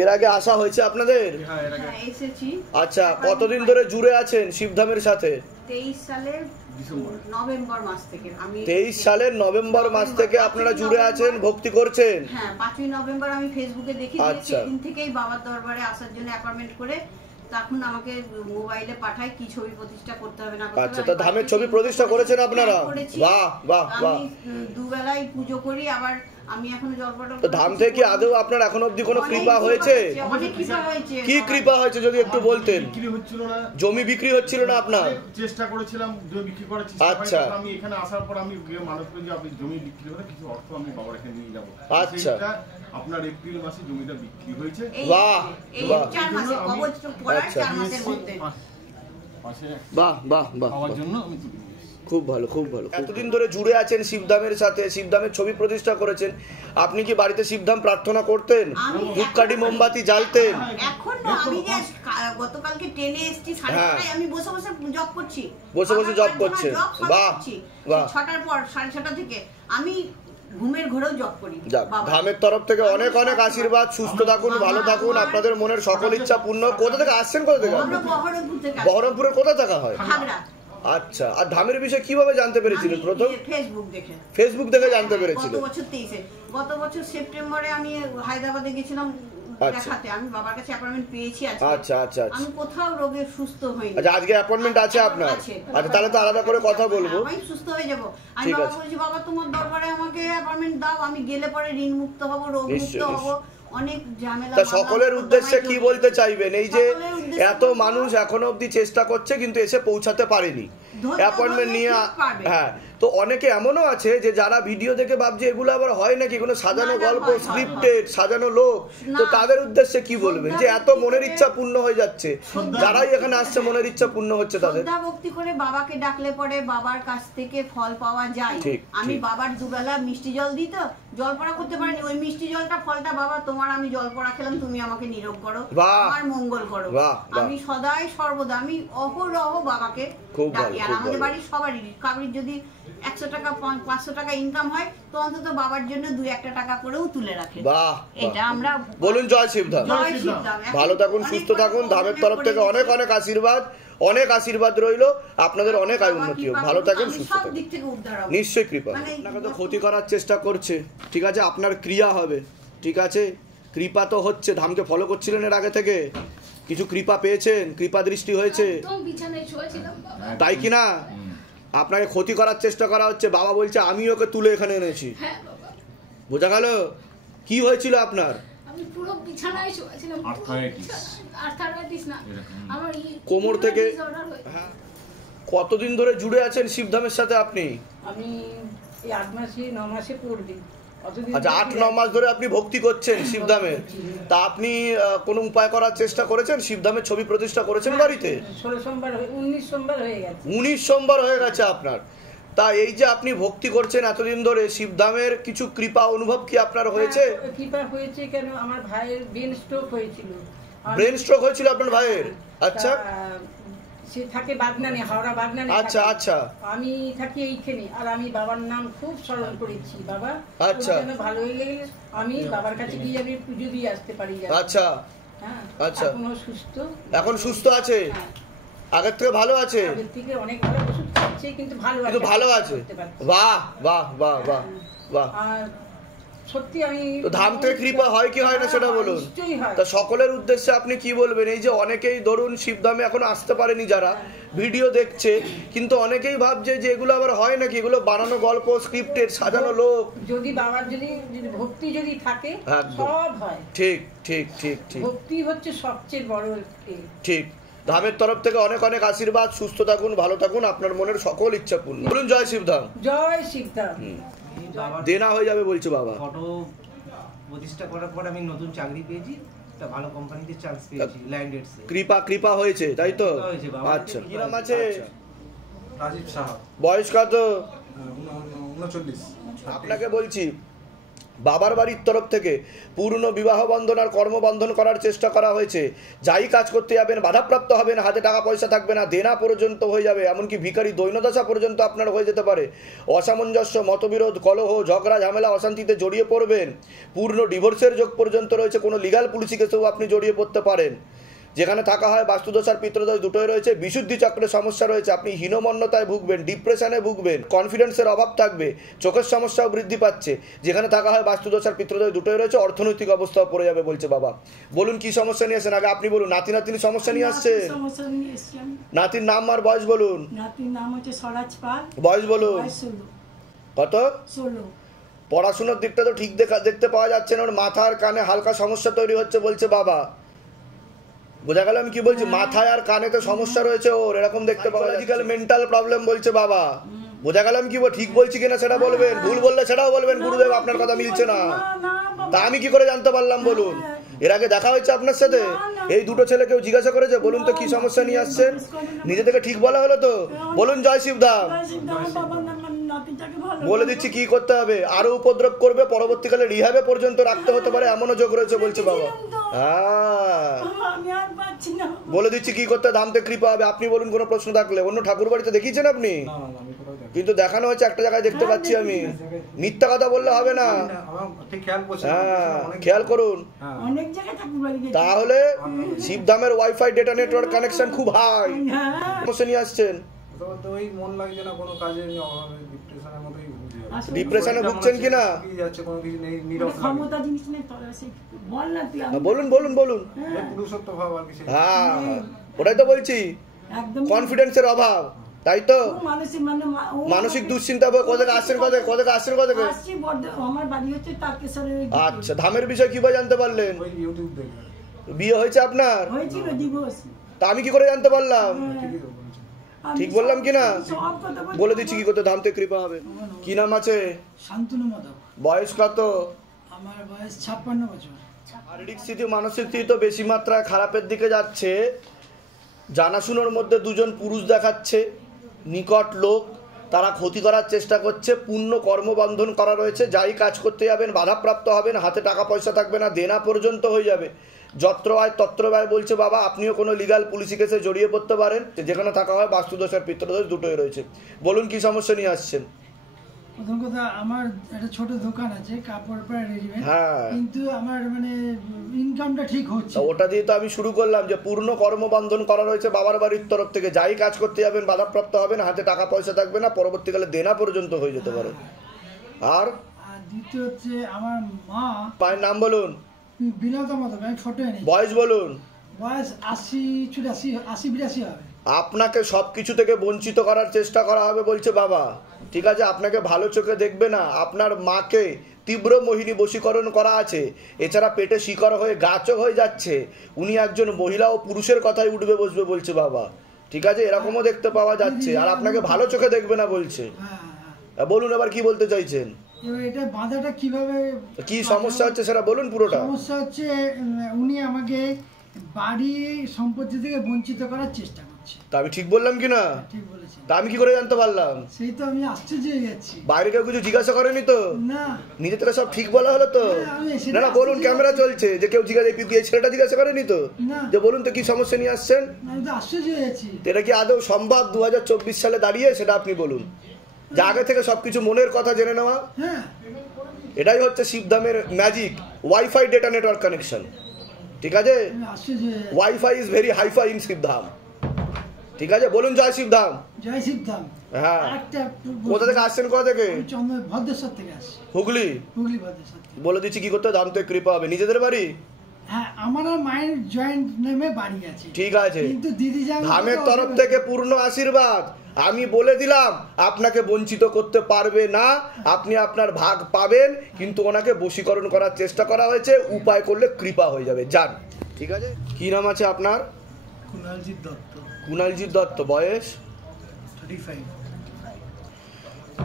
এর আগে আসা হয়েছে আপনাদের? হ্যাঁ এসেছি। আচ্ছা, কতদিন ধরে জুড়ে আছেন শিবধামের সাথে? 23 সালের নভেম্বর মাস থেকে। আমি 23 সালের নভেম্বর মাস থেকে আপনারা জুড়ে আছেন, ভক্তি করছেন? হ্যাঁ, 5ই নভেম্বর আমি ফেসবুকে দেখি যে সেদিন থেকেই বাবার দরবারে আসার জন্য অ্যাপয়েন্টমেন্ট করে তখন আমাকে মোবাইলে পাঠায় কি ছবি প্রতিষ্ঠা করতে হবে না করতে হবে। আচ্ছা, তো ধামের ছবি প্রতিষ্ঠা করেছেন আপনারা? বাহ বাহ বাহ। আমি দুবেলাই পুজো করি, আবার আমি এখনো জলপটা। তো ধাম থেকে আদৌ আপনার এখন অবধি কোনো কৃপা হয়েছে? অনেক কৃপা হয়েছে। কি কৃপা হয়েছে যদি একটু বলতেন? বিক্রি হচ্ছিল না, জমি বিক্রি হচ্ছিল না আপনার? চেষ্টা করেছিলাম জমি বিক্রি করার চেষ্টা। আচ্ছা, আমি এখানে আসার পর আমি মানুষ করি যে আপনি জমি বিক্রি হলে কিছু অর্থ আমি বাবার এখানে নিয়ে যাব। আচ্ছা, আপনার এপ্রিল মাসে জমিটা বিক্রি হয়েছে। বাহ বাহ, 4 মাসে অবশ্য পড়ার 4 মাসের মধ্যে। বাহ বাহ বাহ, পাওয়ার জন্য আমি খুব ভালো খুব ভালো। এতদিন ধরে জুড়ে আছেন শিবধামের সাথে, শিবধামের ছবি প্রতিষ্ঠা করেছেন। আপনি কি বাড়িতে শিবধাম প্রার্থনা করতেন? ধূপকাঠি মোমবাতি জ্বালতেন? এখন না, আমি যে গতকালকে ট্রেনে এসেছি 6:30টায়, আমি বসে বসে জব করছি। বসে বসে জব করছেন? বাহ বাহ। 6টার পর 6:30 থেকে আমি ঘুমের ঘরেও জব করি। ধামের তরফ থেকে অনেক অনেক আশীর্বাদ। সুস্থ থাকুন, ভালো থাকুন, আপনাদের মনের সকল ইচ্ছা পূর্ণ। কোথা থেকে আসছেন? কোথা থেকে? বহরমপুর থেকে। বহরমপুরের কোথা থাকা হয়? হাগড়া। আচ্ছা, আর ধামের বিষয়ে কিভাবে জানতে পেরেছিলেন প্রথম? ফেসবুক দেখে। ফেসবুক দেখে জানতে পেরেছিলেন? গত বছর সেপ্টেম্বরে আমি হায়দ্রাবাদে গেছিলাম দেখাতে। আমি বাবার কাছে অ্যাপয়েন্টমেন্ট পেয়েছি আজকে। আচ্ছা আচ্ছা, আমি কোথাও রোগে সুস্থ হইনি। আচ্ছা, আজকে অ্যাপয়েন্টমেন্ট আছে আপনার? আচ্ছা, তাহলে তো আলাদা করে কথা বলবো। আমি সুস্থ হয়ে যাব। আমি বাবা বলেছি, বাবা তোমার দরবারে আমাকে অ্যাপয়েন্টমেন্ট দাও, আমি গেলে পরে ঋণ মুক্ত হব, রোগ মুক্ত হব। অনেক ঝামেলা। তা সকলের উদ্দেশ্যে কি বলতে চাইবেন? এই যে এত মানুষ এখনো অবধি চেষ্টা করছে কিন্তু এসে পৌঁছাতে পারেনি অ্যাপয়েন্টমেন্ট নিয়ে। হ্যাঁ, তো অনেকে এমনও আছে যে যারা ভিডিও দেখে ভাবছে এগুলো আবার হয় নাকি, কোনো সাজানো গল্প, স্ক্রিপ্টেড সাজানো লোক। তো তাদের উদ্দেশ্যে কি বলবেন যে এত মনের ইচ্ছা পূর্ণ হয়ে যাচ্ছে? যারাই এখানে আসছে মনের ইচ্ছা পূর্ণ হচ্ছে তাদের। শ্রদ্ধা ভক্তি করে বাবাকে ডাকলে পরে বাবার কাছ থেকে ফল পাওয়া যায়। আমি বাবার দুবেলা মিষ্টি জল দিই, তো জল পড়া করতে পারিনি, ওই মিষ্টি জলটা ফলটা বাবা তোমার, আমি জল পড়া খেলাম, তুমি আমাকে নিরোগ করো, আমার মঙ্গল করো। আমি সদাই সর্বদা আমি অহরহ বাবাকে ডাকি। আর আমাদের বাড়ির সবারই কারোর যদি 100 টাকা 500 টাকা ইনকাম হয় তো অন্তত বাবার জন্য 2-1 টাকা করেও তুলে রাখে। এটা আমরা বলুন জয় শিবধাম। ভালো থাকুন, সুস্থ থাকুন। ধামের তরফ থেকে অনেক অনেক আশীর্বাদ, অনেক আশীর্বাদ রইল। আপনাদের অনেক আয় উন্নতি হোক, ভালো থাকেন, সুস্থ থাকুন। নিশ্চয়ই কৃপা। আপনাকে তো ক্ষতি করার চেষ্টা করছে, ঠিক আছে, আপনার ক্রিয়া হবে, ঠিক আছে। কৃপা তো হচ্ছে, ধামকে ফলো করছিলেন এর আগে থেকে, কিছু কৃপা পেয়েছেন, কৃপা দৃষ্টি হয়েছে, তাই কি না? আপনাকে ক্ষতি করার চেষ্টা করা হচ্ছে। বাবা বলছে আমি ওকে তুলে এখানে এনেছি। বোঝা গেল? কি হয়েছিল আপনার? কোমর থেকে। কতদিন ধরে জুড়ে আছেন শিবধামের সাথে আপনি? আমি 8 মাসে 9 মাসে পড়বে। আচ্ছা, 8-9 মাস ধরে আপনি ভক্তি করছেন শিবধামের। তা আপনি কোনো উপায় করার চেষ্টা করেছেন? শিবধামের ছবি প্রতিষ্ঠা করেছেন বাড়িতে? 16 সোমবার 19 সোমবার হয়ে গেছে। 19 সোমবার হয়ে গেছে আপনার। তা এই যে আপনি ভক্তি করছেন এতদিন ধরে, শিবধামের কিছু কৃপা অনুভব কি আপনার হয়েছে? কৃপা হয়েছে কেন, আমার ভাইয়ের ব্রেন স্ট্রোক হয়েছিল। ব্রেন স্ট্রোক হয়েছিল আপনার ভাইয়ের? আচ্ছা, সে থাকে বাগনানে, হাওড়া বাগনানে। আচ্ছা আচ্ছা। আমি থাকি এইখানে, আর আমি বাবার নাম খুব স্মরণ করেছি। বাবা আচ্ছা, ভালো হয়ে গেলে আমি বাবার কাছে গিয়ে আমি পুজো দিয়ে আসতে পারি। আচ্ছা আচ্ছা। এখন সুস্থ আছে? আগের থেকে ভালো আছে? আগের থেকে অনেক ভালো, ওষুধ খাচ্ছে কিন্তু ভালো আছে। বাহ বাহ বাহ বাহ বাহ। সত্যি আমি ধাম থেকে কৃপা হয় কি হয় না সেটা বলুন। তা সকলের উদ্দেশ্যে আপনি কি বলবেন? এই যে অনেকেই ধরুন শিবধামে এখনো আসতে পারেনি, যারা ভিডিও দেখছে, কিন্তু অনেকেই ভাবছে যে এগুলো আবার হয় নাকি, এগুলো বানানো গল্প, স্ক্রিপ্টেড সাজানো লোক। যদি বাবার যদি ভক্তি যদি থাকে সব হয়। ঠিক ঠিক ঠিক ঠিক, ভক্তি হচ্ছে সবচেয়ে বড়। ঠিক। ধামের তরফ থেকে অনেক অনেক আশীর্বাদ। সুস্থ থাকুন, ভালো থাকুন, আপনার মনের সকল ইচ্ছা পূর্ণ। বলুন জয় শিবধাম। জয় শিবধাম। দেনা হয়ে যাবে বলছো বাবা। ফটো প্রতিষ্ঠা করার পর আমি নতুন চাকরি পেয়েছি, একটা ভালো কোম্পানিতে চান্স পেয়েছি, ল্যান্ডেডস। কৃপা হয়েছে, তাই তো? আচ্ছা, কি নাম আছে? রাজীব সাহা। বয়স কত? 39। আপনাকে বলছি, বাবার বাড়ির তরফ থেকে পূর্ণ বিবাহ বন্ধন আর কর্মবন্ধন করার চেষ্টা করা হয়েছে। যাই কাজ করতে যাবেন বাধাপ্রাপ্ত হবেন, হাতে টাকা পয়সা থাকবে না, দেনা পর্যন্ত হয়ে যাবে, এমনকি ভিখারি দৈন্যদশা পর্যন্ত আপনার হয়ে যেতে পারে। অসামঞ্জস্য, মতবিরোধ, কলহ, ঝগড়া, ঝামেলা, অশান্তিতে জড়িয়ে পড়বেন। পূর্ণ ডিভোর্সের যোগ পর্যন্ত রয়েছে, কোনো লিগাল পুলিশি কেসেও আপনি জড়িয়ে পড়তে পারেন। যেখানে থাকা হয় বাস্তুদোষ আর পিতৃদোষ দুটোই রয়েছে। বিশুদ্ধি চক্রের সমস্যা রয়েছে, আপনি হীনমন্যতায় ভুগবেন, ডিপ্রেশনে ভুগবেন, কনফিডেন্সের অভাব থাকবে, চোখের সমস্যাও বৃদ্ধি পাচ্ছে। যেখানে থাকা হয় বাস্তুদোষ আর পিতৃদোষ দুটোই রয়েছে, অর্থনৈতিক অবস্থাও পড়ে যাবে বলছে বাবা। বলুন কি সমস্যা নিয়ে আসছেন, আগে আপনি বলুন। নাতি নাতনি সমস্যা নিয়ে আসছেন? নাতির নাম আর বয়স বলুন। নাতির নাম হচ্ছে স্বরাজ পাল, বয়স বলুন। 16। কত? 16। পড়াশোনার দিকটা তো ঠিক দেখতে পাওয়া যাচ্ছে না, ওর মাথার কানে হালকা সমস্যা তৈরি হচ্ছে বলছে বাবা। বোঝা গেল আমি কি বলছি? মাথায় আর কানেতে সমস্যা রয়েছে ওর, এরকম দেখতে পাওয়া যায়। মেন্টাল প্রবলেম বলছে বাবা। বোঝা গেল আমি কি ঠিক বলছি কিনা সেটা বলবেন, ভুল বললে সেটাও বলবেন। গুরুদেব আপনার কথা মিলছে না, তা আমি কি করে জানতে পারলাম বলুন? এর আগে দেখা হয়েছে আপনার সাথে? এই দুটো ছেলে কেউ জিজ্ঞাসা করেছে বলুন তো কি সমস্যা নিয়ে আসছেন? নিজে থেকে ঠিক বলা হলো তো? বলুন জয় শিবধাম। বলে দিচ্ছি কি করতে হবে, আরো উপদ্রব করবে, পরবর্তীকালে রিহাবে পর্যন্ত রাখতে হতে পারে, এমনও যোগ রয়েছে বলছে বাবা। হ্যাঁ বলে দিচ্ছি কি করতে, ধামতে কৃপা হবে। আপনি বলুন কোনো প্রশ্ন থাকলে। অন্য ঠাকুর বাড়িতে দেখিয়েছেন আপনি? কিন্তু দেখানো হচ্ছে একটা জায়গায় দেখতে পাচ্ছি আমি। মিথ্যা কথা বললে হবে না। হ্যাঁ খেয়াল করুন। তাহলে শিবধামের ওয়াইফাই ডেটা নেটওয়ার্ক কানেকশন খুব হাই। সমস্যা নিয়ে আসছেন? ডিপ্রেশনে ভুগছেন কিনা? বলুন বলুন বলুন। হ্যাঁ ওটাই তো বলছি, কনফিডেন্সের অভাব, তাই তো? মানসিক দুশ্চিন্তা কোথা থেকে আসছেন? কোথা আসছেন? আচ্ছা ধামের বিষয় কিভাবে জানতে পারলেন? বিয়ে হয়েছে আপনার? তা আমি কি করে জানতে পারলাম? ঠিক বললাম কিনা? বলে দিচ্ছি কি করতে, ধামতে কৃপা হবে। কি নাম আছে? শান্তনু মাধব। বয়স কত? আমার বয়স 56 বছর। শারীরিক স্থিতি মানসিক স্থিতি তো বেশি মাত্রায় খারাপের দিকে যাচ্ছে। জানাশুনোর মধ্যে দুজন পুরুষ দেখাচ্ছে, নিকট লোক, তারা ক্ষতি করার চেষ্টা করছে। পূর্ণ কর্মবন্ধন করা রয়েছে, যাই কাজ করতে যাবেন বাধাপ্রাপ্ত হবেন, হাতে টাকা পয়সা থাকবে না, দেনা পর্যন্ত হয়ে যাবে। যত্র আয় তত্র ব্যয় বলছে বাবা। আপনিও কোনো লিগাল পুলিশি কেসে জড়িয়ে পড়তে পারেন। যেখানে থাকা হয় বাস্তুদোষ আর পিতৃদোষ দুটোই রয়েছে। বলুন কি সমস্যা নিয়ে আসছেন? প্রথম কথা, আমার একটা ছোট দোকান আছে কাপড় রেডিমেড, কিন্তু আমার মানে ইনকামটা ঠিক হচ্ছে। ওটা দিয়ে তো আমি শুরু করলাম যে পূর্ণ কর্মবন্ধন করা রয়েছে বাবার বাড়ির তরফ থেকে। যাই কাজ করতে যাবেন বাধাপ্রাপ্ত হবেন, হাতে টাকা পয়সা থাকবে না, পরবর্তীকালে দেনা পর্যন্ত হয়ে যেতে পারে। আর দ্বিতীয় হচ্ছে আমার মা। মায়ের নাম বলুন। বিনোদা মাধব, আমি ফটো এনে। বয়স বলুন। বয়স 80-82 হবে। আপনাকে সবকিছু থেকে বঞ্চিত করার চেষ্টা করা হবে বলছে বাবা। ঠিক আছে, আপনাকে ভালো চোখে দেখবে না। আপনার মাকে তীব্র মোহিনী বশীকরণ করা আছে। এছাড়া পেটে শিকড় হয়ে গাছও হয়ে যাচ্ছে। উনি একজন মহিলা ও পুরুষের কথাই উঠবে বসবে বলছে বাবা। ঠিক আছে, এরকমও দেখতে পাওয়া যাচ্ছে। আর আপনাকে ভালো চোখে দেখবে না বলছে। বলুন এবার কি বলতে চাইছেন? এটা বাধাটা কিভাবে, কি সমস্যা হচ্ছে সেটা বলুন পুরোটা। সমস্যা হচ্ছে উনি আমাকে বাড়ি সম্পত্তি থেকে বঞ্চিত করার চেষ্টা করছে। তা আমি ঠিক বললাম কিনা? ঠিক বলেছেন। তা আমি কি করে জানতে পারলাম? সেই তো আমি আশ্চর্য হয়ে যাচ্ছি। বাইরে কেউ কিছু জিজ্ঞাসা করেনি তো? না, নিজে থেকে সব ঠিক বলা হলো তো? না না বলুন, ক্যামেরা চলছে। যে কেউ জিজ্ঞাসা, ছেলেটা জিজ্ঞাসা করেনি তো? যে বলুন তো কি সমস্যা নিয়ে আসছেন? আমি তো আশ্চর্য হয়ে যাচ্ছি। এটা কি আদৌ সম্ভব 2024 সালে দাঁড়িয়ে? সেটা আপনি বলুন। যে আগে থেকে সবকিছু মনের কথা জেনে নেওয়া। হ্যাঁ, এটাই হচ্ছে শিবধামের magic, wifi data network connection. ঠিক আছে, wifi is very hifi in Shivdham. ঠিক আছে, বলুন জয় শিবধাম। জয় শিবধাম। হ্যাঁ, কোথা থেকে আসছেন? কোথা থেকে? ভদ্রেশ্বর থেকে আসছি। হুগলি? হুগলি ভদ্রেশ্বর। বলে দিচ্ছি কি করতে, ধামতে কৃপা হবে। নিজেদের বাড়ি? হ্যাঁ, আমার আর মায়ের জয়েন্ট নেমে বাড়ি আছে। ঠিক আছে, কিন্তু দিদি ধামের তরফ থেকে পূর্ণ আশীর্বাদ। আমি বলে দিলাম আপনাকে বঞ্চিত করতে পারবে না, আপনি আপনার ভাগ পাবেন। কিন্তু ওনাকে বশীকরণ করার চেষ্টা করা হয়েছে, উপায় করলে কৃপা হয়ে যাবে। যান। ঠিক আছে, কি নাম আছে আপনার? কুণালজিৎ দত্ত। কুণালজিৎ দত্ত। বয়স? 35।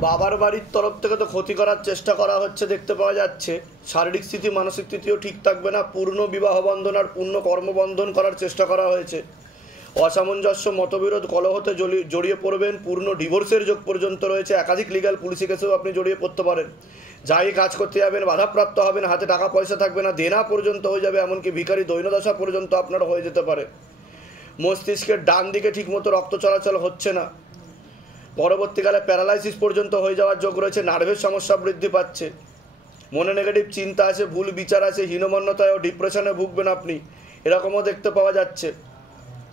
বাবার বাড়ির তরফ থেকে তো ক্ষতি করার চেষ্টা করা হচ্ছে দেখতে পাওয়া যাচ্ছে। শারীরিক স্থিতি মানসিক স্থিতিও ঠিক থাকবে না। পূর্ণ বিবাহ বন্ধন আর পূর্ণ কর্মবন্ধন করার চেষ্টা করা হয়েছে। অসামঞ্জস্য, মতবিরোধ, কলহতে জড়িয়ে পড়বেন। পূর্ণ ডিভোর্সের যোগ পর্যন্ত রয়েছে। একাধিক লিগাল পুলিশি কেসেও আপনি জড়িয়ে পড়তে পারেন। যাই কাজ করতে যাবেন বাধাপ্রাপ্ত হবেন, হাতে টাকা পয়সা থাকবে না, দেনা পর্যন্ত হয়ে যাবে, এমনকি ভিখারি দৈন্যদশা পর্যন্ত আপনার হয়ে যেতে পারে। মস্তিষ্কের ডান দিকে ঠিকমতো রক্ত চলাচল হচ্ছে না, পরবর্তীকালে প্যারালাইসিস পর্যন্ত হয়ে যাওয়ার যোগ রয়েছে, নার্ভের সমস্যা বৃদ্ধি পাচ্ছে, মনে নেগেটিভ চিন্তা আছে, ভুল বিচার আছে, হীনমন্যতায় ও ডিপ্রেশনে ভুগবেন আপনি, এরকমও দেখতে পাওয়া যাচ্ছে।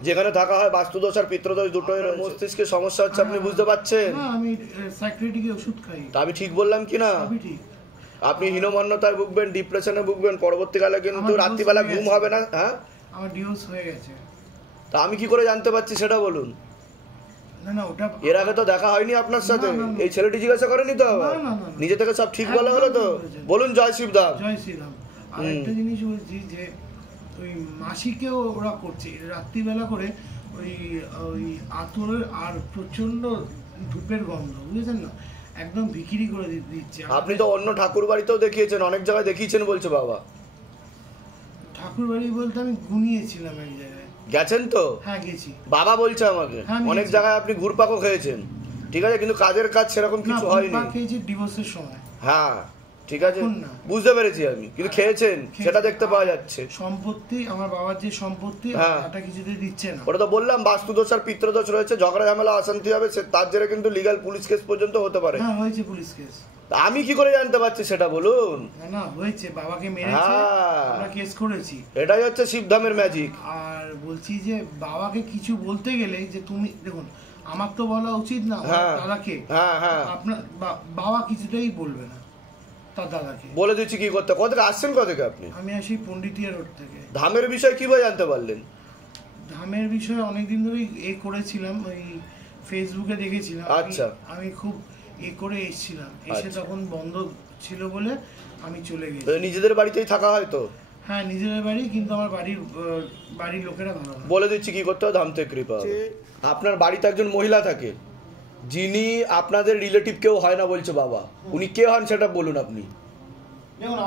যেখানে থাকা হয় বাস্তুদোষ আর পিতৃদোষ দুটোই রয়েছে। মস্তিষ্কের সমস্যা হচ্ছে, আপনি বুঝতে পারছেন? আমি সাইকিয়াট্রিক ওষুধ খাই। তা আমি ঠিক বললাম কি না? আপনি হীনমন্যতায় ভুগবেন, ডিপ্রেশনে ভুগবেন, পরবর্তীকালে কিন্তু রাত্রিবেলা ঘুম হবে না। হ্যাঁ, আমার ডিভোর্স হয়ে গেছে। তা আমি কি করে জানতে পারছি সেটা বলুন? এর আগে তো দেখা হয়নি আপনার সাথে, এই ছেলেটি জিজ্ঞাসা করেনি তো? নিজে থেকে সব ঠিক বলা হলো তো? বলুন জয় শিবধাম। জয় শ্রীরাম। আর একটা জিনিস বলছি যে ওই মাসিকেও ওরা করছে রাত্রিবেলা করে, ওই ওই আতরের আর প্রচন্ড ধূপের গন্ধ, বুঝেছেন না, একদম বিক্রি করে দিচ্ছে। আপনি তো অন্য ঠাকুর বাড়িতেও দেখিয়েছেন, অনেক জায়গায় দেখিয়েছেন বলছে বাবা। ঠাকুর বাড়ি বলতে আমি ঘুমিয়েছিলাম এক জায়গায়। গেছেন তো? হ্যাঁ গেছি। বাবা বলছে আমাকে অনেক জায়গায় আপনি ঘুরপাকও খেয়েছেন, ঠিক আছে, কিন্তু কাজের কাজ সেরকম কিছু হয়নি। খেয়েছি ডিভোর্সের সময়। হ্যাঁ ঠিক আছে, বুঝতে পেরেছি আমি, কিন্তু খেয়েছেন সেটা দেখতে পাওয়া যাচ্ছে। সম্পত্তি, আমার বাবার যে সম্পত্তি, এটা কিছুতে দিচ্ছে না। ওটা তো বললাম বাস্তুদোষ আর পিতৃদোষ রয়েছে, ঝগড়া ঝামেলা অশান্তি হবে, তার জেরে কিন্তু লিগ্যাল পুলিশ কেস পর্যন্ত হতে পারে। হ্যাঁ হয়েছে পুলিশ কেস। আমি কি করে জানতে পারছি সেটা বলুন? না হয়েছে, বাবাকে মেরেছে, আমরা কেস করেছি। এটাই হচ্ছে শিবধামের ম্যাজিক। আর বলছি যে বাবাকে কিছু বলতে গেলে যে তুমি দেখুন, আমার তো বলা উচিত না দাদাকে, আপনার বাবা কিছুতেই বলবে না তার দাদাকে। বলে দিচ্ছি কি করতে। কোথা থেকে আসছেন? কোথা থেকে আপনি? আমি আসি পন্ডিতিয়া রোড থেকে। ধামের বিষয় কিভাবে জানতে পারলেন? ধামের বিষয়ে অনেকদিন ধরেই করেছিলাম, ওই ফেসবুকে দেখেছিলাম। আচ্ছা, আমি খুব করে এসেছিলাম, এসে তখন বন্ধ ছিল বলে আমি চলে গেছি। নিজেদের বাড়িতেই থাকা হয় তো? হ্যাঁ নিজেদের বাড়ি, কিন্তু আমার বাড়ির লোকেরা ভালো না। বলে দিচ্ছি কি করতে হবে, ধাম থেকে কৃপা। আপনার বাড়িতে একজন মহিলা থাকে, যিনি আপনাদের রিলেটিভ কেউ হয় না বলছে বাবা, উনি কে হন সেটা বলুন আপনি। দেখুন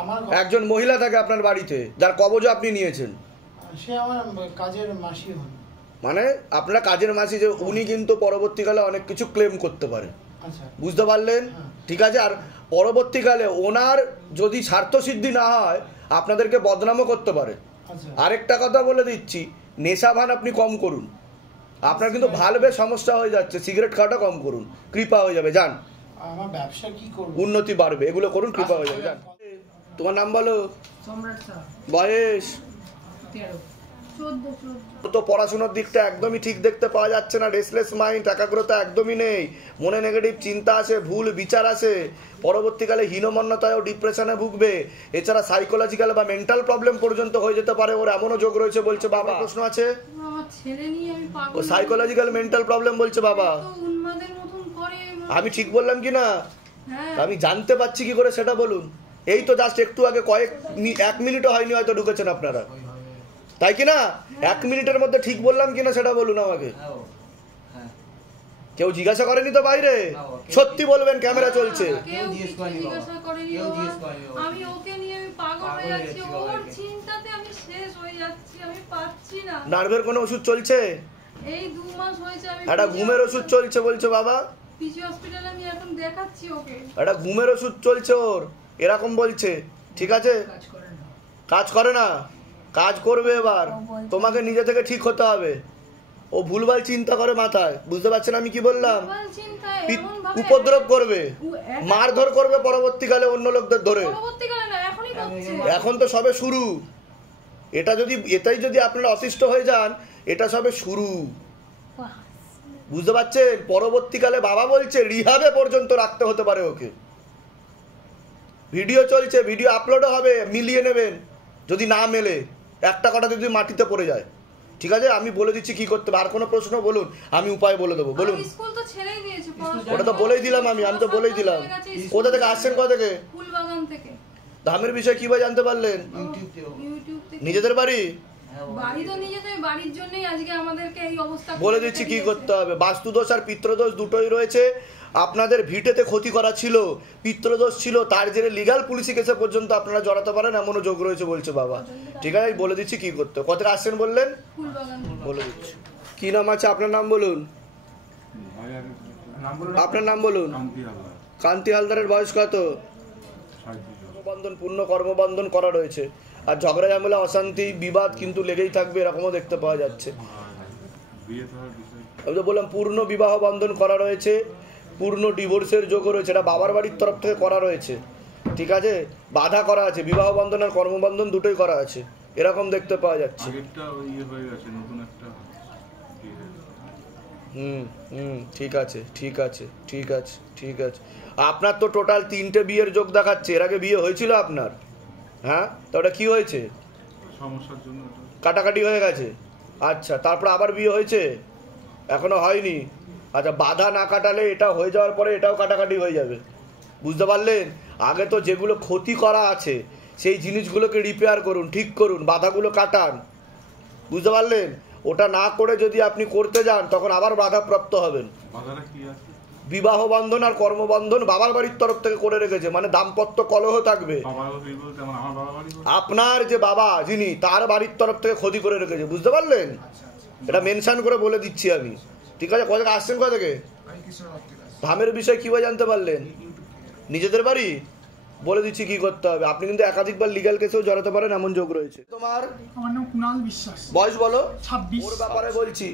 আমার একজন মহিলা থাকে আপনার বাড়িতে, যার কবজ আপনি নিয়েছেন, সে আমার কাজের মাসি হন। মানে আপনারা কাজের মাসি, যে উনি কিন্তু পরবর্তীকালে অনেক কিছু ক্লেম করতে পারে, বুঝতে পারলেন? ঠিক আছে। আর পরবর্তীকালে ওনার যদি স্বার্থ সিদ্ধি না হয় আপনাদেরকে বদনামও করতে পারে। আরেকটা কথা বলে দিচ্ছি, নেশা ভান আপনি কম করুন, আপনার কিন্তু ভালবে সমস্যা হয়ে যাচ্ছে, সিগারেট খাওয়াটা কম করুন, কৃপা হয়ে যাবে। যান, আমার ব্যবসা কি করব, উন্নতি বাড়বে, এগুলো করুন, কৃপা হয়ে যাবে। যান। তোমার নাম বলো। বয়স? তো পড়াশোনার দিকটা একদমই ঠিক দেখতে পাওয়া যাচ্ছে না, রেসলেস মাইন্ড, একাগ্রতা একদমই নেই, মনে নেগেটিভ চিন্তা আছে, ভুল বিচার আছে, পরবর্তীকালে হীনমন্যতায় ও ডিপ্রেশনে ভুগবে, এছাড়া সাইকোলজিক্যাল বা মেন্টাল প্রবলেম পর্যন্ত হয়ে যেতে পারে, ওর এমনও যোগ রয়েছে বলছে বাবা। প্রশ্ন আছে? ও সাইকোলজিক্যাল মেন্টাল প্রবলেম বলছে বাবা। আমি ঠিক বললাম কি না? আমি জানতে পারছি কি করে সেটা বলুন। এই তো জাস্ট একটু আগে 1 মিনিটও হয়নি হয়তো ঢুকেছেন আপনারা, তাই কি না? 1 মিনিটের মধ্যে ঠিক বললাম কিনা সেটা বলুন আমাকে। কেউ জিজ্ঞাসা করেনি তো বাইরে? সত্যি বলবেন, ক্যামেরা চলছে। নার্ভের কোনো ওষুধ চলছে? একটা ঘুমের ওষুধ চলছে বলছে বাবা। একটা ঘুমের ওষুধ চলছে ওর, এরকম বলছে। ঠিক আছে, কাজ করে না, কাজ করবে। এবার তোমাকে নিজে থেকে ঠিক হতে হবে। ও ভুলভাল চিন্তা করে মাথায়, বুঝতে পারছেন আমি কি বললাম? উপদ্রব করবে, মারধর করবে পরবর্তীকালে অন্য লোকদের ধরে। এখন তো সবে শুরু, এটাই যদি আপনারা অতিষ্ঠ হয়ে যান, এটা সবে শুরু, বুঝতে পারছেন? পরবর্তীকালে বাবা বলছে রিহাবে পর্যন্ত রাখতে হতে পারে ওকে। ভিডিও চলছে, ভিডিও আপলোডও হবে, মিলিয়ে নেবেন। যদি না মেলে, একটা কথা যদি মাটিতে পড়ে যায়, ঠিক আছে? আমি বলে দিচ্ছি কি করতে হবে। আর কোনো প্রশ্ন বলুন, আমি উপায় বলে দেবো। বলুন। ওটা তো বলেই দিলাম আমি তো বলেই দিলাম। কোথা থেকে আসছেন? কোথা থেকে? ধামের বিষয়ে কিভাবে জানতে পারলেন? নিজেদের বাড়ি? বলে দিচ্ছি কি করতে হবে। বাস্তুদোষ আর পিতৃদোষ দুটোই রয়েছে। আপনাদের ভিটেতে ক্ষতি করা ছিল, পিতৃদোষ ছিল, তার জেরে লিগাল পুলিশি কেসে পর্যন্ত আপনারা জড়াতে পারেন, এমনও যোগ রয়েছে বলছে বাবা। ঠিক আছে, বলে দিচ্ছি কি করতে। কত আসছেন বললেন? বলে দিচ্ছি। কি নাম আছে আপনার? নাম বলুন। আপনার নাম বলুন। কান্তি হালদারের বয়স কত? কর্মবন্ধন পূর্ণ কর্মবন্ধন করা রয়েছে, আর ঝগড়া ঝামেলা অশান্তি বিবাদ কিন্তু লেগেই থাকবে, এরকমও দেখতে পাওয়া যাচ্ছে। আমি তো বললাম পূর্ণ বিবাহ বন্ধন করা রয়েছে, পূর্ণ ডিভোর্সের যোগও রয়েছে, এটা বাবার বাড়ির তরফ থেকে করা রয়েছে, ঠিক আছে। বাধা করা আছে, বিবাহ বন্ধন আর কর্মবন্ধন দুটোই করা আছে, এরকম দেখতে পাওয়া যাচ্ছে। ঠিক আছে ঠিক আছে ঠিক আছে ঠিক আছে। আপনার তো টোটাল 3টে বিয়ের যোগ দেখাচ্ছে, এর আগে বিয়ে হয়েছিল আপনার? হ্যাঁ, তো ওটা কি হয়েছে? সমস্যার জন্য কাটাকাটি হয়ে গেছে। আচ্ছা, তারপর আবার বিয়ে হয়েছে? এখনো হয়নি। আচ্ছা, বাধা না কাটালে এটা হয়ে যাওয়ার পরে এটাও কাটাকাটি হয়ে যাবে, বুঝতে পারলেন? আগে তো যেগুলো ক্ষতি করা আছে সেই জিনিসগুলোকে রিপেয়ার করুন, ঠিক করুন, বাধাগুলো কাটান, বুঝতে পারলেন? ওটা না করে যদি আপনি করতে যান তখন আবার বাধাপ্রাপ্ত হবেন। বিবাহ বন্ধন আর কর্মবন্ধন বাবার বাড়ির তরফ থেকে করে রেখেছে, মানে দাম্পত্য কলহ থাকবে। আপনার যে বাবা যিনি, তার বাড়ির তরফ থেকে ক্ষতি করে রেখেছে, বুঝতে পারলেন? এটা মেনশন করে বলে দিচ্ছি আমি, ঠিক আছে? কোথা থেকে আসছেন? কোথা থেকে? ধামের বিষয় কিভাবে জানতে পারলেন? নিজেদের বাড়ি? বলে দিচ্ছি কি করতে হবে। আপনি কিন্তু একাধিকবার লিগ্যাল কেসেও জড়াতে পারেন, এমন যোগ রয়েছে। তোমার? আমার নাম কুণাল বিশ্বাস। বয়স বলো? 26। ওর ব্যাপারে বলছি,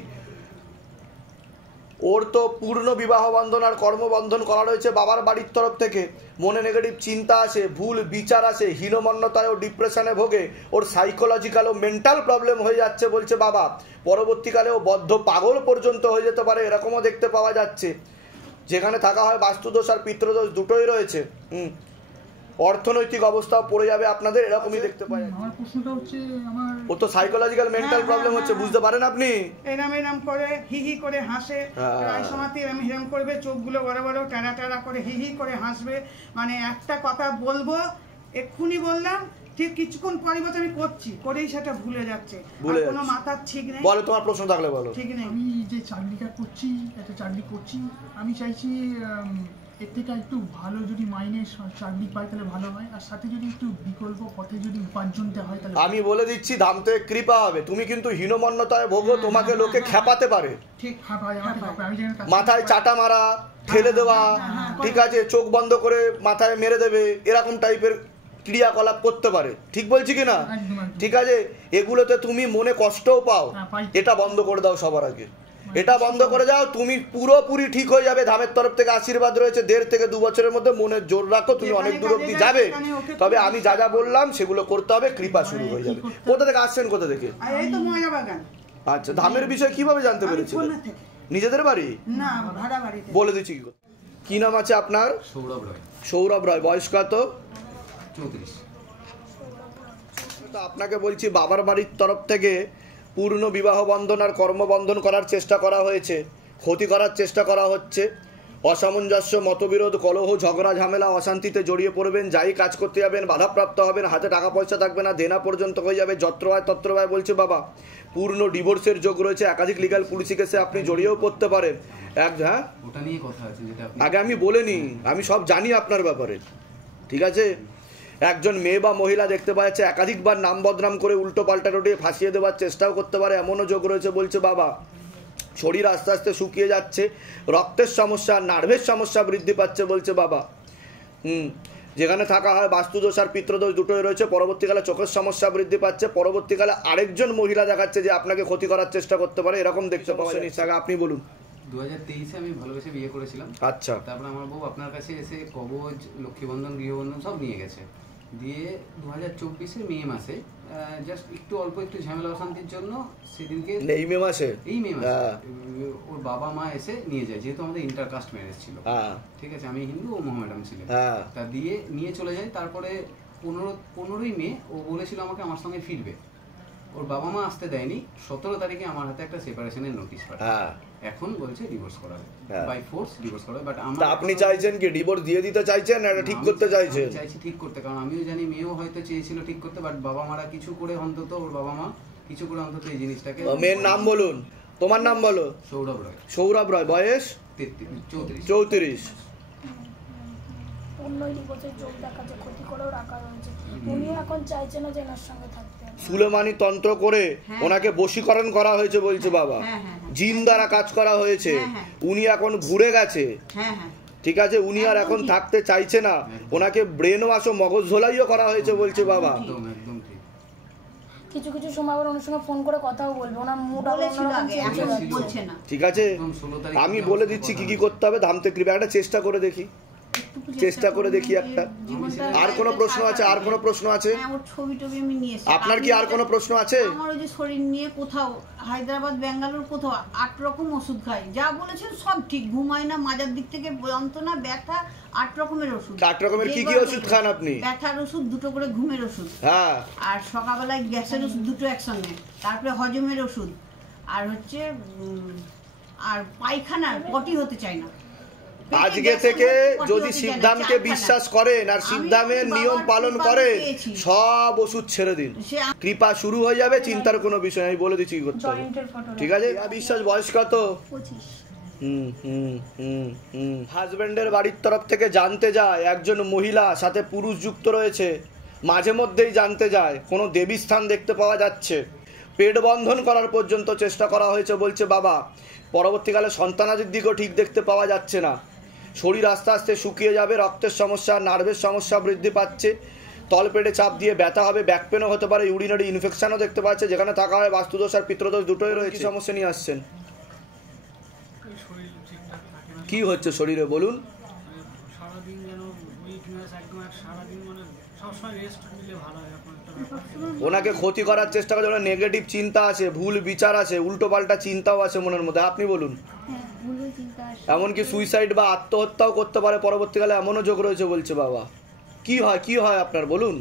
ওর তো পূর্ণ বিবাহ বন্ধন আর কর্মবন্ধন করা রয়েছে বাবার বাড়ির তরফ থেকে। মনে নেগেটিভ চিন্তা আসে, ভুল বিচার আসে, হীনমন্যতায় ও ডিপ্রেশনে ভোগে, ওর সাইকোলজিক্যাল ও মেন্টাল প্রবলেম হয়ে যাচ্ছে বলছে বাবা। পরবর্তীকালে ও বদ্ধ পাগল পর্যন্ত হয়ে যেতে পারে, এরকমও দেখতে পাওয়া যাচ্ছে। যেখানে থাকা হয় বাস্তুদোষ আর পিতৃদোষ দুটোই রয়েছে। অর্থনৈতিক অবস্থাও পড়ে যাবে আপনাদের, এরকমই দেখতে পাওয়া যায়। আমার প্রশ্নটা হচ্ছে, আমার ও তো সাইকোলজিক্যাল মেন্টাল প্রবলেম হচ্ছে, বুঝতে পারেন আপনি? এরম করে হি হি করে হাসে, রায় সমাতি এরম করবে, চোখগুলো বড় বড় টেরা টেরা করে হি হি করে হাসবে। মানে একটা কথা বলবো, এক্ষুনি বললাম, ঠিক কিছুক্ষণ পরিবর্তে আমি করছি, করেই সেটা ভুলে যাচ্ছে, কোনো মাথার ঠিক নেই। বলো, তোমার প্রশ্ন থাকলে বলো। ঠিক নেই। আমি যে চাকরিটা করছি, একটা চাকরি করছি, আমি চাইছি এর থেকে একটু ভালো যদি মাইনে চাকরি পাই তাহলে ভালো হয়, আর সাথে যদি একটু বিকল্প পথে যদি উপার্জনটা হয় তাহলে। আমি বলে দিচ্ছি, ধাম থেকে কৃপা হবে। তুমি কিন্তু হীনমন্যতায় ভোগো, তোমাকে লোকে খেপাতে পারে, ঠিক, মাথায় চাটা মারা, ঠেলে দেওয়া, ঠিক আছে, চোখ বন্ধ করে মাথায় মেরে দেবে, এরকম টাইপের ক্রিয়াকলাপ করতে পারে, ঠিক বলছি কিনা? ঠিক আছে, এগুলোতে তুমি মনে কষ্টও পাও, এটা বন্ধ করে দাও সবার আগে, এটা বন্ধ করে যাও, তুমি পুরোপুরি ঠিক হয়ে যাবে। ধামের তরফ থেকে আশীর্বাদ রয়েছে, 1.5 থেকে 2 বছরের মধ্যে মনের জোর রাখো, তুমি অনেক দূর অব্দি যাবে। তবে আমি যা যা বললাম সেগুলো করতে হবে, কৃপা শুরু হয়ে যাবে। কোথা থেকে আসছেন? কোথা থেকে? আচ্ছা, ধামের বিষয় কিভাবে জানতে পেরেছেন? নিজেদের বাড়ি? না, ভাড়া বাড়িতে। বলে দিচ্ছি কি নাম আছে আপনার? সৌরভ রায়। সৌরভ রায়, বয়স কত? 34। তো আপনাকে বলছি, বাবার বাড়ির তরফ থেকে পূর্ণ বিবাহ বন্ধন আর কর্মবন্ধন করার চেষ্টা করা হয়েছে, ক্ষতি করার চেষ্টা করা হচ্ছে। অসামঞ্জস্য, মতবিরোধ, কলহ, ঝগড়া ঝামেলা, অশান্তিতে জড়িয়ে পড়বেন, যাই কাজ করতে যাবেন বাধাপ্রাপ্ত হবেন, হাতে টাকা পয়সা থাকবে না, দেনা পর্যন্ত হয়ে যাবে, যত্র হয় তত্র হয় বলছে বাবা। পূর্ণ ডিভোর্সের যোগ রয়েছে, একাধিক লিগ্যাল পুলিশি কেসে আপনি জড়িয়েও পড়তে পারেন। হ্যাঁ, ওটা নিয়ে কথা আছে, যেটা আগে আমি বলিনি, আমি সব জানি আপনার ব্যাপারে, ঠিক আছে? একজন মেয়ে বা মহিলা দেখতে পাওয়া যাচ্ছে একাধিকবার নাম বদনাম করে উল্টো পাল্টা রটিয়ে ফাঁসিয়ে দেওয়ার চেষ্টাও করতে পারে, এমনও যোগ রয়েছে বলছে বাবা। শরীর আস্তে আস্তে শুকিয়ে যাচ্ছে, রক্তের সমস্যা, নার্ভের সমস্যা বৃদ্ধি পাচ্ছে বলছে বাবা। যেখানে থাকা হয় বাস্তুদোষ আর পিতৃদোষ দুটোই রয়েছে, পরবর্তীকালে চোখের সমস্যা বৃদ্ধি পাচ্ছে, পরবর্তীকালে আরেকজন মহিলা দেখাচ্ছে যে আপনাকে ক্ষতি করার চেষ্টা করতে পারে, এরকম দেখতে পাওয়া যাচ্ছে। আপনি বলুন। 2023-এ আমি ভালোবেসে বিয়ে করেছিলাম। আচ্ছা। তারপর আমার বউ আপনার কাছে এসে কবজ, লক্ষ্মীবন্ধন, গৃহবন্ধন সব নিয়ে গেছে। দিয়ে 2024-এ মে মাসে জাস্ট একটু ঝামেলা অশান্তির জন্য সেদিনকে এই মে মাসে ওর বাবা মা এসে নিয়ে যায়, যেহেতু আমাদের ইন্টারকাস্ট ম্যারেজ ছিল, ঠিক আছে, আমি হিন্দু ও মোহামেডান ছিলেন, তা দিয়ে নিয়ে চলে যায়। তারপরে 15ই মে ও বলেছিল আমাকে আমার সঙ্গে ফিরবে, ওর বাবা মা আসতে দেয়নি। 17 তারিখে আমার হাতে একটা সেপারেশনের নোটিশ পাঠায়, এখন বলছে ডিভোর্স করাবে, বাই ফোর্স ডিভোর্স করাবে। বাট আপনি চাইছেন কি ডিভোর্স দিয়ে দিতে চাইছেন না এটা ঠিক করতে চাইছেন? চাইছি ঠিক করতে, কারণ আমিও জানি মেয়েও হয়তো চেয়েছিল ঠিক করতে, বাট বাবা মারা কিছু করে অন্তত, ওর বাবা মা কিছু করে অন্তত এই জিনিসটাকে। মেয়ের নাম বলুন, তোমার নাম বলো। সৌরভ রায়। সৌরভ রায়, বয়স 34। সুলেমানি তন্ত্র করে ওনাকে বশীকরণ করা হয়েছে বলছে বাবা, জিন দ্বারা কাজ করা হয়েছে, উনি এখন ঘুরে গেছে, ঠিক আছে, উনি আর এখন থাকতে চাইছে না, ওনাকে ব্রেন ওয়াশ ও মগজ ধোলাইও করা হয়েছে বলছে বাবা। কিছু কিছু সময় আবার ওনার সঙ্গে ফোন করে কথাও বলবে, ওনার মুড বলছে না। ঠিক আছে, আমি বলে দিচ্ছি কি কি করতে হবে। ধামতে কৃপা একটা চেষ্টা করে দেখি, চেষ্টা করে দেখি একটা। আর কোনো প্রশ্ন আছে? আর কোনো প্রশ্ন আছে? ছবি টবি আমি নিয়ে এসেছি। আপনার কি আর কোনো প্রশ্ন আছে? আমার ওই যে শরীর নিয়ে কোথাও হায়দ্রাবাদ ব্যাঙ্গালোর কোথাও 8 রকম ওষুধ খাই, যা বলেছেন সব ঠিক, ঘুমাই না, মাজার দিক থেকে যন্ত্রণা, ব্যথা, 8 রকমের ওষুধ। 8 রকমের কি কি ওষুধ খান আপনি? ব্যথার ওষুধ 2টো করে, ঘুমের ওষুধ, হ্যাঁ, আর সকালবেলায় গ্যাসের ওষুধ 2টো একসঙ্গে, তারপরে হজমের ওষুধ, আর হচ্ছে আর পায়খানার পটি হতে চাই না। আজকে থেকে যদি শিবধামকে বিশ্বাস করেন আর শিবধামের নিয়ম পালন করেন, সব ওষুধ ছেড়ে দিন, কৃপা শুরু হয়ে যাবে, চিন্তার কোনো বিষয় আমি বলে দিচ্ছি কি করতে হবে। ঠিক আছে, বিশ্বাস বয়স কত? 25। হাজবেন্ডের বাড়ির তরফ থেকে জানতে যায় একজন মহিলা সাথে পুরুষ যুক্ত রয়েছে, মাঝে মধ্যেই জানতে যায় কোনো দেবী স্থান দেখতে পাওয়া যাচ্ছে, পেট বন্ধন করার পর্যন্ত চেষ্টা করা হয়েছে বলছে বাবা। পরবর্তীকালে সন্তানাদির দিকেও ঠিক দেখতে পাওয়া যাচ্ছে না, শরীর আস্তে আস্তে শুকিয়ে যাবে, রক্তের সমস্যা, নার্ভের সমস্যা বৃদ্ধি পাচ্ছে, তলপেটে চাপ দিয়ে ব্যথা হবে, ব্যাক পেনও হতে পারে, ইউরিনারি ইনফেকশনও দেখতে পাচ্ছে, যেখানে থাকা হয় বাস্তুদোষ আর পিতৃদোষ দুটোই রয়েছে। সমস্যা নিয়ে আসছেন? কি হচ্ছে শরীরে বলুন? ওনাকে ক্ষতি করার চেষ্টা করে, ওনার নেগেটিভ চিন্তা আছে, ভুল বিচার আছে, উল্টো পাল্টা চিন্তাও আছে মনের মধ্যে। আপনি বলুন। এমনকি সুইসাইড বা আত্মহত্যাও করতে পারে পরবর্তীকালে, এমনও যোগ রয়েছে বলছে বাবা। কি হয়, কি হয় আপনার বলুন?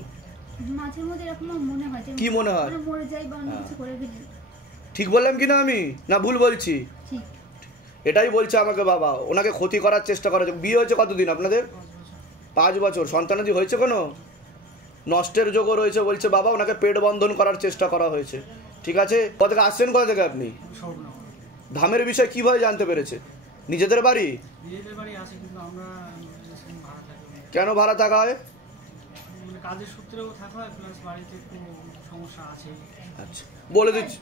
মাঝে মধ্যে এরকম মনে হয়, কি মনে হয়? মরে যাই বা অন্য কিছু করে ফেলি। ঠিক বললাম কি না আমি, না ভুল বলছি? ঠিক, এটাই বলছে আমাকে বাবা। ওনাকে ক্ষতি করার চেষ্টা করা। বিয়ে হয়েছে কতদিন আপনাদের? 5 বছর। সন্তানাদি হয়েছে কোনো? নষ্টের যোগও রয়েছে বলছে বাবা। ওনাকে পেট বন্ধন করার চেষ্টা করা হয়েছে। ঠিক আছে, কোথা থেকে আসছেন, কোথা থেকে আপনি? ধামের বিষয় কিভাবে জানতে পেরেছে? নিজেদের বাড়ি? কেন ভাড়া থাকা হয়? কাজের সূত্রেও থাকা হয়, প্লাস বাড়িতে একটু সমস্যা আছে। আচ্ছা, বলে দিচ্ছি।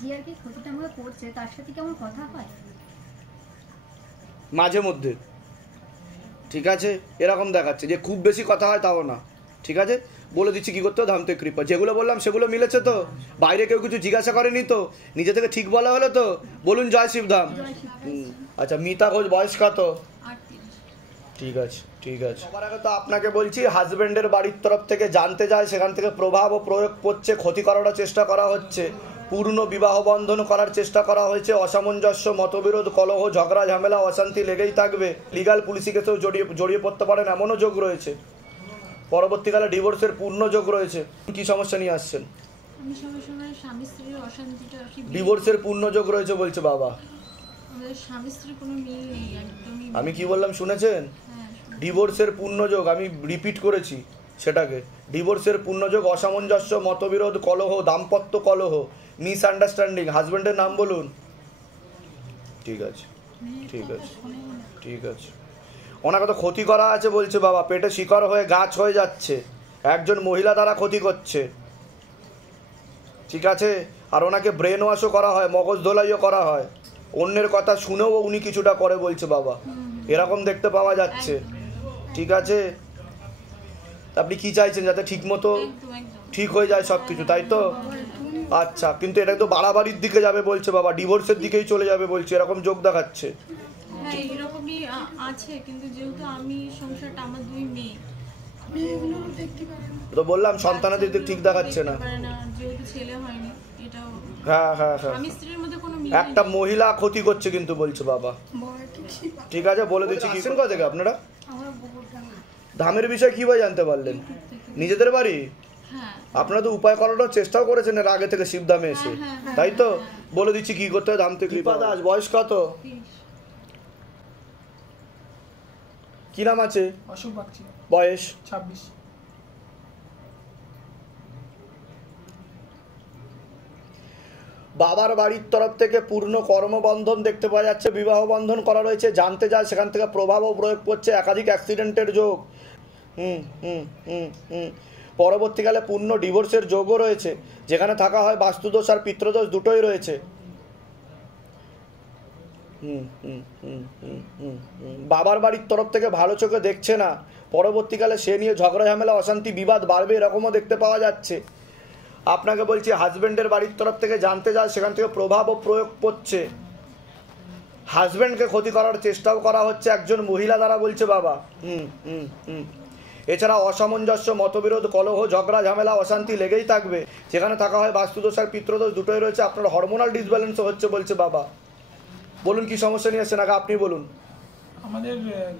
যে আর কি ক্ষতিটা আমাকে করছে, তার সাথে কি আমার কথা হয় মাঝে মধ্যে? ঠিক আছে, এরকম দেখাচ্ছে যে খুব বেশি কথা হয় তাও না। ঠিক আছে, বলে দিচ্ছি কি করতে হবে। ধামতে কৃপা যেগুলো বললাম সেগুলো মিলেছে তো? বাইরে কেউ কিছু জিজ্ঞাসা করেনি তো? নিজে থেকে ঠিক বলা হলো তো? বলুন জয় শিবধাম। আচ্ছা, মিতা ঘোষ বয়স কত? ঠিক আছে, ঠিক আছে। সবার আগে তো আপনাকে বলছি, হাজবেন্ডের বাড়ির তরফ থেকে জানতে যায়, সেখান থেকে প্রভাব ও প্রয়োগ করছে, ক্ষতি করার চেষ্টা করা হচ্ছে, পূর্ণ বিবাহ বন্ধন করার চেষ্টা করা হয়েছে, অসামঞ্জস্য, মতবিরোধ, কলহ, ঝগড়া, ঝামেলা, অশান্তি লেগেই থাকবে, লিগাল পুলিশি কেসেও জড়িয়ে পড়তে পারেন এমনও যোগ রয়েছে, পরবর্তীকালে ডিভোর্সের পূর্ণ যোগ রয়েছে। কি সমস্যা নিয়ে আসছেন? আমি সবসময় স্বামী স্ত্রীর অশান্তিটা আর কি, ডিভোর্সের পূর্ণ যোগ রয়েছে বলছে বাবা। আমাদের স্বামী স্ত্রীর কোনো মিল নেই একদমই। আমি কি বললাম শুনেছেন? ডিভোর্সের পূর্ণ যোগ, আমি রিপিট করেছি সেটাকে। ডিভোর্সের পূর্ণ যোগ, অসামঞ্জস্য, মতবিরোধ, কলহ, দাম্পত্য কলহ, মিসআন্ডারস্ট্যান্ডিং। হাজবেন্ডের নাম বলুন। ঠিক আছে, ঠিক আছে, ঠিক আছে। ওনাকে তো ক্ষতি করা আছে বলছে বাবা, পেটে শিকড় হয়ে গাছ হয়ে যাচ্ছে, একজন মহিলা দ্বারা ক্ষতি করছে। ঠিক আছে, আর ওনাকে ব্রেন ওয়াশও করা হয়, মগজ ধোলাইও করা হয়, অন্যের কথা শুনেও উনি কিছুটা করে বলছে বাবা, এরকম দেখতে পাওয়া যাচ্ছে। ঠিক আছে, আপনি কি চাইছেন? যাতে ঠিক মতো ঠিক হয়ে যায় সব কিছু, তাই তো? আচ্ছা, কিন্তু এটা তো বাড়াবাড়ির দিকে যাবে বলছে বাবা, ডিভোর্সের দিকেই চলে যাবে বলছে, এরকম যোগ দেখাচ্ছে। হ্যাঁ, এরকমই আছে, কিন্তু যেহেতু আমি সংসারটা, আমার 2 মেয়ে, তো বললাম সন্তানাদের দিক ঠিক দেখাচ্ছে না। যেহেতু ছেলে হয়নি, এটাও হ্যাঁ হ্যাঁ হ্যাঁ, স্বামী স্ত্রীর মধ্যে কোনো মিল একটা মহিলা ক্ষতি করছে কিন্তু বলছে বাবা। ঠিক আছে, বলে দিচ্ছি। কি কোথা থেকে আপনারা? ধামের বিষয় কিভাবে জানতে পারলেন? নিজেদের বাড়ি? আপনারা তো উপায় করানোর চেষ্টাও করেছেন এর আগে থেকে শিবধামে এসে, তাই তো? বলে দিচ্ছি কি করতে হবে। ধাম থেকে কৃপা দাস বয়স কত? কি নাম আছে? অশোক বাগচি। বয়স? 26। বাবার বাড়ির তরফ থেকে পূর্ণ কর্মবন্ধন দেখতে পাওয়া যাচ্ছে, বিবাহ বন্ধন করা রয়েছে, জানতে যায়, সেখান থেকে প্রভাবও প্রয়োগ করছে, একাধিক অ্যাক্সিডেন্টের যোগ। পরবর্তীকালে পূর্ণ ডিভোর্সের যোগও রয়েছে, যেখানে থাকা হয় বাস্তুদোষ আর পিতৃদোষ দুটোই রয়েছে। বাবার বাড়ির তরফ থেকে ভালো চোখে দেখছে না, পরবর্তীকালে সে নিয়ে ঝগড়া ঝামেলা অশান্তি বিবাদ বাড়বে, এরকমও দেখতে পাওয়া যাচ্ছে। আপনাকে বলছি হাজব্যান্ডের বাড়ির তরফ থেকে জানতে যায়, সেখান থেকে প্রভাব ও প্রয়োগ করছে, হাজব্যান্ডকে ক্ষতি করার চেষ্টাও করা হচ্ছে একজন মহিলা দ্বারা বলছে বাবা। এছাড়া অসামঞ্জস্য, মতবিরোধ, কলহ, ঝগড়া ঝামেলা অশান্তি লেগেই থাকবে, যেখানে থাকা হয় বাস্তুদোষ আর পিতৃদোষ দুটোই রয়েছে, আপনার হরমোনাল ডিসব্যালেন্সও হচ্ছে বলছে বাবা। বলুন কি সমস্যা নিয়ে আসছেন, আগে আপনি বলুন। আমাদের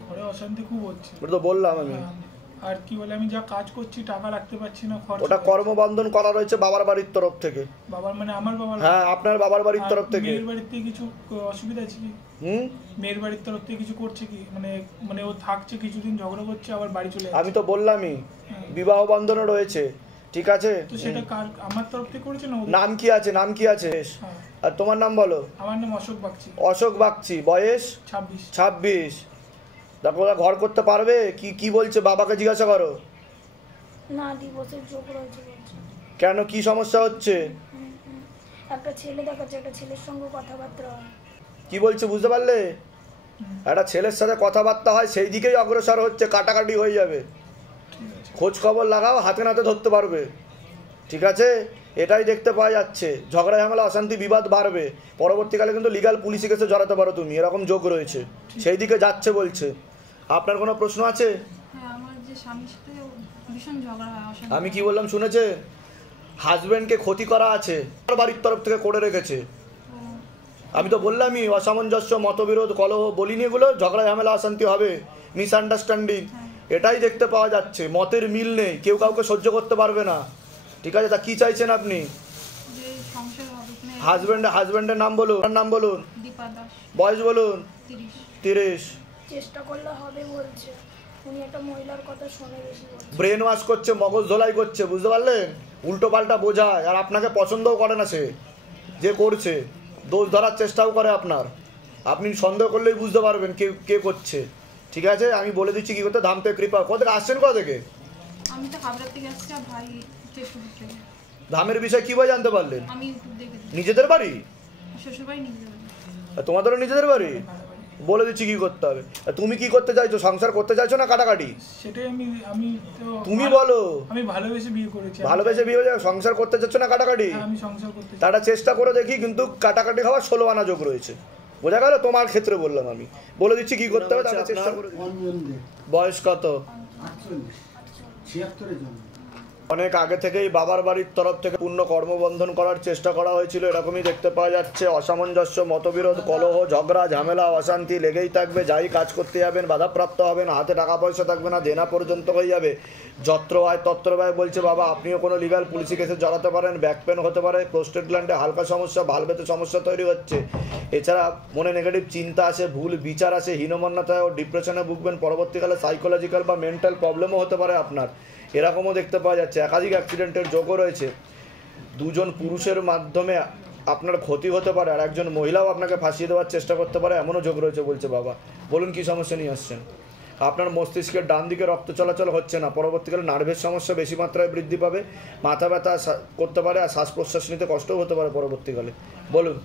ঘরে অশান্তি খুব হচ্ছে, ওটা তো বললাম আমি। আর কি বলে, আমি যা কাজ করছি টাকা রাখতে পারছি না, ওটা কর্মবন্ধন করা রয়েছে বাবার বাড়ির তরফ থেকে। বাবার মানে আমার বাবার? হ্যাঁ, আপনার বাবার বাড়ির তরফ থেকে। মেয়ের বাড়ির থেকে কিছু অসুবিধা আছে কি? মেয়ের বাড়ির তরফ থেকে কিছু করছে কি? মানে ও থাকছে কিছুদিন, ঝগড়া করছে, আবার বাড়ি চলে যাচ্ছে। আমি তো বললামই বিবাহ বন্ধনও রয়েছে, ঠিক আছে। তো সেটা আমার তরফ থেকে করেছে না? নাম কি আছে? নাম কি আছে? আর তোমার নাম বলো। আমার নাম অশোক বাগচি। অশোক বাগচি, বয়স 26। দেখো ওরা ঘর করতে পারবে কি? কি বলছে বাবাকে জিজ্ঞাসা করো। না, ডিভোর্সের যোগ রয়েছে বলছে। কেন, কি সমস্যা হচ্ছে? একটা ছেলে দেখাচ্ছে, একটা ছেলের সঙ্গে কথাবার্তা হয়। কি বলছে বুঝতে পারলে? একটা ছেলের সাথে কথাবার্তা হয়, সেই দিকেই অগ্রসর হচ্ছে, কাটাকাটি হয়ে যাবে। খোঁজ খবর লাগাও, হাতে নাতে ধরতে পারবে, ঠিক আছে। এটাই দেখতে পাওয়া যাচ্ছে, ঝগড়া ঝামেলা অশান্তি বিবাদ বাড়বে, পরবর্তীকালে কিন্তু লিগাল পুলিশে কেসে জড়াতে পারো তুমি, এরকম যোগ রয়েছে, সেই দিকে যাচ্ছে বলছে। আপনার কোনো প্রশ্ন আছে? আমার যে স্বামীর সাথে ভীষণ ঝগড়া হয়। আমি কি বললাম শুনেছে? হাজবেন্ডকে ক্ষতি করা আছে, বাড়ির তরফ থেকে করে রেখেছে। আমি তো বললামই অসামঞ্জস্য, মতবিরোধ, কলহ বলিনি, এগুলো ঝগড়া ঝামেলা অশান্তি হবে, মিসআন্ডারস্ট্যান্ডিং, এটাই দেখতে পাওয়া যাচ্ছে। মতের মিল নেই, কেউ কাউকে সহ্য করতে পারবে না, ঠিক আছে। তা কি চাইছেন আপনি? হাজবেন্ডের নাম বলুন। নাম বলুন। বয়স বলুন। 30। চেষ্টা করলে হবে বলছে, উনি একটা মহিলার কথা শুনে বেশি বলছে। ব্রেন ওয়াশ করছে, মগজ ধোলাই করছে, বুঝতে পারলেন? উল্টো পাল্টা বোঝায়, আর আপনাকে পছন্দও করে না সে যে করছে, দোষ ধরার চেষ্টাও করে আপনার। আপনি সন্দেহ করলেই বুঝতে পারবেন কে কে করছে, ঠিক আছে। আমি বলে দিচ্ছি কি করতে। ধামতে কৃপা। কোথা থেকে আসছেন? কোথা থেকে? আমি তো হাবড়া থেকে আসছি, আর ভাই চেষ্টাপুর থেকে। ধামের বিষয় কিভাবে জানতে পারলেন? আমি ইউটিউব দেখেছি। নিজেদের বাড়ি? শ্বশুর বাড়ি নিজেদের বাড়ি। তোমাদেরও নিজেদের বাড়ি? বলে দিচ্ছি কি করতে হবে। তুমি কি করতে চাইছো? সংসার করতে চাইছো না কাটাকাটি? সেটাই আমি তুমি বলো। আমি ভালোবেসে বিয়ে করেছি। ভালোবেসে বিয়ে হয়ে সংসার করতে চাইছো না কাটাকাটি? আমি সংসার করতে চাই। তাটা চেষ্টা করে দেখি, কিন্তু কাটাকাটি হওয়ার 16 আনা যোগ রয়েছে, বোঝা গেল? তোমার ক্ষেত্রে বললাম আমি, বলে দিচ্ছি কি করতে হবে, তাটা চেষ্টা করে। বয়স কত? 76 জন। অনেক আগে থেকেই বাবার বাড়ির তরফ থেকে পূর্ণ কর্মবন্ধন করার চেষ্টা করা হয়েছিল, এরকমই দেখতে পাওয়া যাচ্ছে। অসামঞ্জস্য, মতবিরোধ, কলহ, ঝগড়া ঝামেলা অশান্তি লেগেই থাকবে, যাই কাজ করতে যাবেন বাধাপ্রাপ্ত হবেন, হাতে টাকা পয়সা থাকবে না, দেনা পর্যন্ত হয়ে যাবে। যত্র আয় তত্র ব্যয় বলছে বাবা। আপনিও কোনো লিগাল পুলিশি কেসে জড়াতে পারেন, ব্যাক পেন হতে পারে, প্রোস্টেট গ্ল্যান্ডে হালকা সমস্যা, ভালভেতে সমস্যা তৈরি হচ্ছে। এছাড়া মনে নেগেটিভ চিন্তা আসে, ভুল বিচার আসে, হীনমন্যতায় ও ডিপ্রেশনে ভুগবেন, পরবর্তীকালে সাইকোলজিক্যাল বা মেন্টাল প্রবলেমও হতে পারে আপনার, এরকমও দেখতে পাওয়া যাচ্ছে। একাধিক অ্যাক্সিডেন্টের যোগও রয়েছে, দুজন পুরুষের মাধ্যমে আপনার ক্ষতি হতে পারে, আর একজন মহিলাও আপনাকে ফাঁসিয়ে দেওয়ার চেষ্টা করতে পারে, এমনও যোগ রয়েছে বলছে বাবা। বলুন কি সমস্যা নিয়ে আসছেন? আপনার মস্তিষ্কের ডান দিকে রক্ত চলাচল হচ্ছে না, পরবর্তীকালে নার্ভের সমস্যা বেশি মাত্রায় বৃদ্ধি পাবে, মাথা ব্যথা করতে পারে, আর শ্বাস প্রশ্বাস নিতে কষ্টও হতে পারে পরবর্তীকালে। বলুন।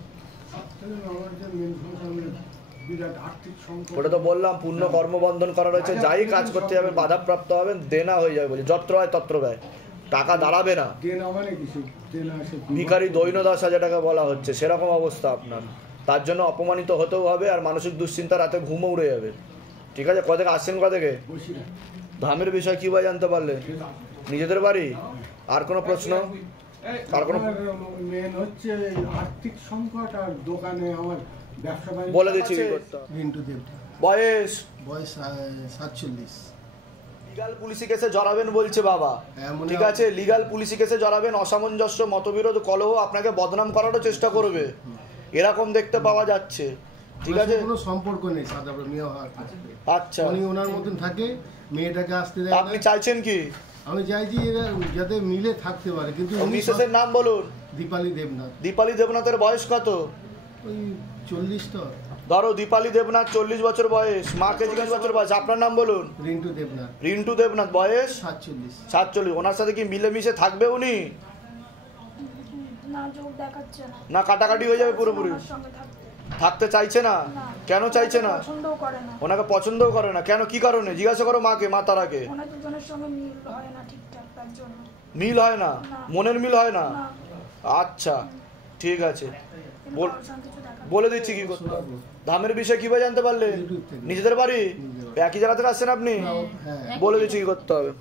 ওটা তো বললাম, পূর্ণ কর্মবন্ধন করা রয়েছে, যাই কাজ করতে যাবেন বাধাপ্রাপ্ত হবেন, দেনা হয়ে যাবে বলছে। যত্র হয় তত্র ব্যয়, টাকা দাঁড়াবে না, ভিখারি দৈন্যদশা যেটাকে বলা হচ্ছে, সেরকম অবস্থা আপনার। তার জন্য অপমানিত হতেও হবে, আর মানসিক দুশ্চিন্তা, রাতে ঘুমও উড়ে যাবে, ঠিক আছে। কোথা থেকে আসছেন? কোথা থেকে? ধামের বিষয় কি ভাই জানতে পারলেন? নিজেদের বাড়ি? আর কোনো প্রশ্ন? আর কোনো? আর্থিক সংকট আর দোকানে আমার ব্যবসা বলে দিচ্ছি কি করতে। রিন্টু দেব। বয়স? বয়স 47। লিগাল পুলিশি কেসে জড়াবেন বলছে বাবা, ঠিক আছে। লিগাল পুলিশি কেসে জড়াবেন, অসামঞ্জস্য, মতবিরোধ, কলহ, আপনাকে বদনাম করারও চেষ্টা করবে, এরকম দেখতে পাওয়া যাচ্ছে, ঠিক আছে। কোনো সম্পর্ক নেই, সাদা মেয়ে হওয়ার। আচ্ছা, উনি ওনার মতন থাকে, মেয়েটাকে আসতে দেয়। আপনি চাইছেন কি? আমি চাইছি এরা যাতে মিলে থাকতে পারে, কিন্তু মিসেসের নাম বলুন। দীপালি দেবনাথ। দীপালি দেবনাথের বয়স কত? ওই 40 তো ধরো। দীপালি দেবনাথ 40 বছর বয়স, মাকে জিজ্ঞাসা বছর বয়স। আপনার নাম বলুন। রিন্টু দেবনাথ। রিন্টু দেবনাথ, বয়স 47। ওনার সাথে কি মিলেমিশে থাকবে উনি? না, যোগ দেখাচ্ছে না। না কাটাকাটি হয়ে যাবে পুরোপুরি? থাকতে চাইছে না? কেন চাইছে না? পছন্দও করে না। ওনাকে পছন্দও করে না কেন? কি কারণে জিজ্ঞাসা করো মাকে, মা তারাকে। ওনার দুজনের সঙ্গে মিল হয় না ঠিকঠাক, তার জন্য। মিল হয় না? মনের মিল হয় না? আচ্ছা ঠিক আছে, বলে দিচ্ছি কি করতে হবে। ধামের বিষয়ে কিভাবে জানতে পারলে? নিজেদের বাড়ি একই জায়গা থেকে আসছেন আপনি? বলে দিচ্ছি কি করতে হবে।